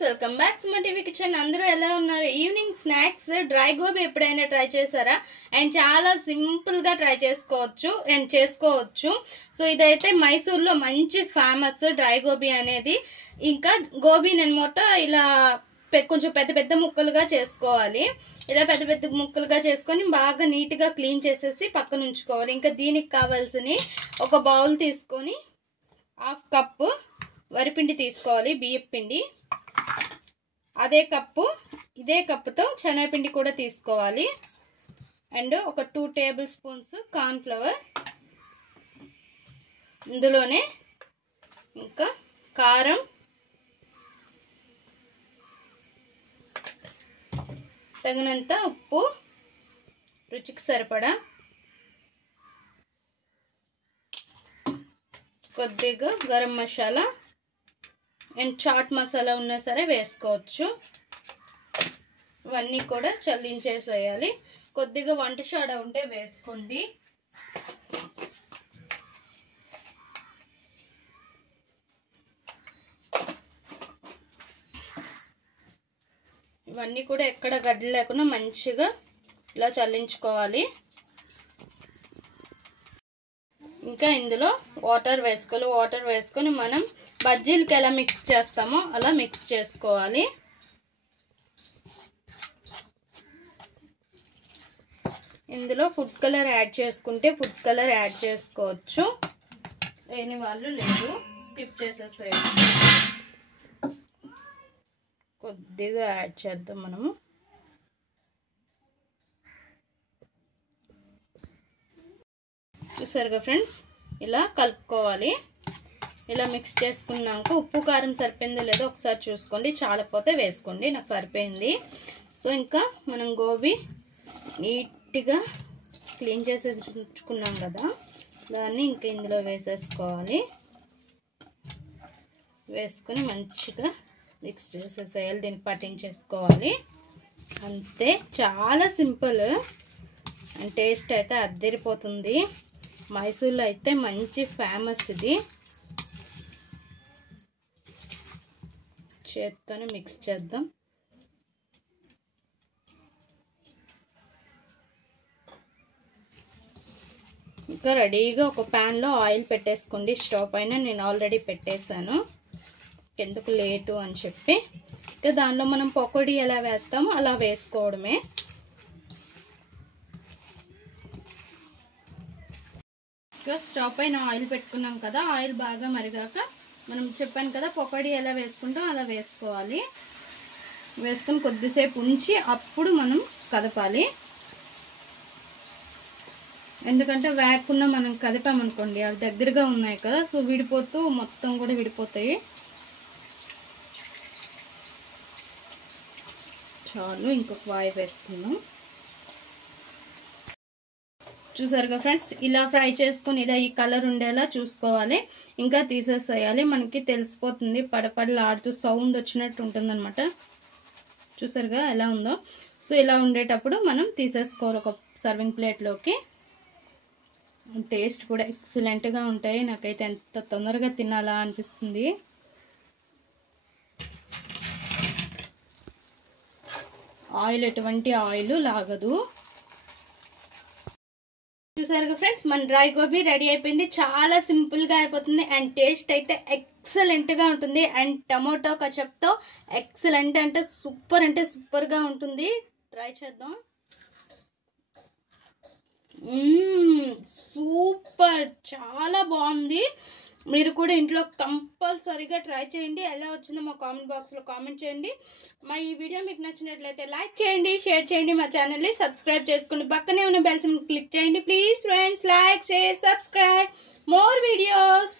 Friends, welcome back to my TV kitchen. అందరూ ఎలా ఉన్నారు? ఈవినింగ్ స్నాక్స్ డ్రై గోబీ ఎప్పుడైనా ట్రై చేశారా? అండ్ చాలా సింపుల్ గా ట్రై చేసుకోవచ్చు. సో ఇదైతే మైసూర్లో మంచి ఫేమస్ డ్రై గోబీ అనేది. ఇంకా గోబీని అన్నమాట ఇలా కొంచెం పెద్ద పెద్ద ముక్కలుగా చేసుకోవాలి. ఇలా పెద్ద పెద్ద ముక్కలుగా చేసుకొని బాగా నీట్ గా క్లీన్ చేసేసి పక్కన ఉంచుకోవాలి. ఇంకా దీనికి కావాల్సిన ఒక బౌల్ తీసుకొని 1/2 కప్పు వరిపిండి తీసుకోవాలి, బియ్యం పిండి. ఇదే కప్పుతో శనగపిండి కూడా తీసుకోవాలి. అండ్ ఒక 2 టేబుల్ స్పూన్స్ కార్న్ ఫ్లవర్, ఇందులోనే ఇంకా కారం, తగినంత ఉప్పు, రుచికి సరిపడా, కొద్దిగా గరం మసాలా అండ్ చాట్ మసాలా ఉన్నా సరే వేసుకోవచ్చు. ఇవన్నీ కూడా చల్లించేసేయాలి. కొద్దిగా వంట సోడా ఉంటే వేసుకోండి. ఇవన్నీ కూడా ఎక్కడ గడ్డలు లేకుండా మంచిగా ఇలా చల్లించుకోవాలి. ఇంకా ఇందులో వాటర్ వేసుకోవాలి. వాటర్ వేసుకొని మనం బజ్జీలకి ఎలా మిక్స్ చేస్తామో అలా మిక్స్ చేసుకోవాలి. ఇందులో ఫుడ్ కలర్ యాడ్ చేసుకుంటే ఫుడ్ కలర్ యాడ్ చేసుకోవచ్చు, లేని వాళ్ళు లేదు, స్కిప్ చేసేసేయండి. కొద్దిగా యాడ్ చేద్దాం మనము. చూసారుగా ఫ్రెండ్స్, ఇలా కలుపుకోవాలి. ఇలా మిక్స్ చేసుకున్నాక ఉప్పు కారం సరిపోయిందో లేదో ఒకసారి చూసుకోండి, చాలకపోతే వేసుకోండి. నాకు సరిపోయింది. సో ఇంకా మనం గోబీ నీట్గా క్లీన్ చేసి ఉంచుకున్నాం కదా, దాన్ని ఇంకా ఇందులో వేసేసుకోవాలి. వేసుకొని మంచిగా మిక్స్ చేసేసేయాలి, దీన్ని పట్టించేసుకోవాలి. అంతే, చాలా సింపుల్ అండ్ టేస్ట్ అయితే అద్దరిపోతుంది. మైసూర్లో అయితే మంచి ఫేమస్ ఇది. చేత్తోనే మిక్స్ చేద్దాం. ఇంకా రెడీగా ఒక ప్యాన్లో ఆయిల్ పెట్టేసుకోండి. స్టవ్ పైన నేను ఆల్రెడీ పెట్టేశాను, ఎందుకు లేటు అని చెప్పి. ఇంకా దానిలో మనం పకోడీ ఎలా వేస్తామో అలా వేసుకోవడమే. ఇంకా స్టవ్ పైన ఆయిల్ పెట్టుకున్నాం కదా, ఆయిల్ బాగా మరిగాక మనం చెప్పాను కదా పకోడీ ఎలా వేసుకుంటాం అలా వేసుకోవాలి. వేసుకొని కొద్దిసేపు ఉంచి అప్పుడు మనం కదపాలి. ఎందుకంటే వేయకుండా మనం కదిపామనుకోండి, అవి దగ్గరగా ఉన్నాయి కదా, సో విడిపోతూ మొత్తం కూడా విడిపోతాయి. చాలు, ఇంకొక వాయి వేసుకుందాం. చూసారుగా ఫ్రెండ్స్, ఇలా ఫ్రై చేసుకొని ఇలా ఈ కలర్ ఉండేలా చూసుకోవాలి. ఇంకా తీసేసేయాలి. మనకి తెలిసిపోతుంది, పడపడలాడుతూ సౌండ్ వచ్చినట్టు ఉంటుంది అనమాట. చూసారుగా ఎలా ఉందో. సో ఇలా ఉండేటప్పుడు మనం తీసేసుకోవాలి ఒక సర్వింగ్ ప్లేట్లోకి. టేస్ట్ కూడా ఎక్సలెంట్గా ఉంటాయి. నాకైతే ఎంత తొందరగా తినాలా అనిపిస్తుంది. ఆయిల్ ఎటువంటి ఆయిల్ లాగదు. చూసారుగా ఫ్రెండ్స్, మన డ్రై గోబీ రెడీ అయిపోయింది. చాలా సింపుల్గా అయిపోతుంది అండ్ టేస్ట్ అయితే ఎక్సలెంట్గా ఉంటుంది. అండ్ టమోటో కచప్తో ఎక్సలెంట్ అంటే సూపర్గా ఉంటుంది. ట్రై చేద్దాం. సూపర్, చాలా బాగుంది. మీరు కూడా ఇంట్లో కంపల్సరీగా ట్రై చేయండి. ఎలా వచ్చిందో మా కామెంట్ బాక్స్లో కామెంట్ చేయండి. మా ఈ వీడియో మీకు నచ్చినట్లయితే లైక్ చేయండి, షేర్ చేయండి, మా ఛానల్ని సబ్స్క్రైబ్ చేసుకోండి. పక్కనే ఉన్న బెల్ సింబల్ క్లిక్ చేయండి. Please friends, like, share, subscribe more videos.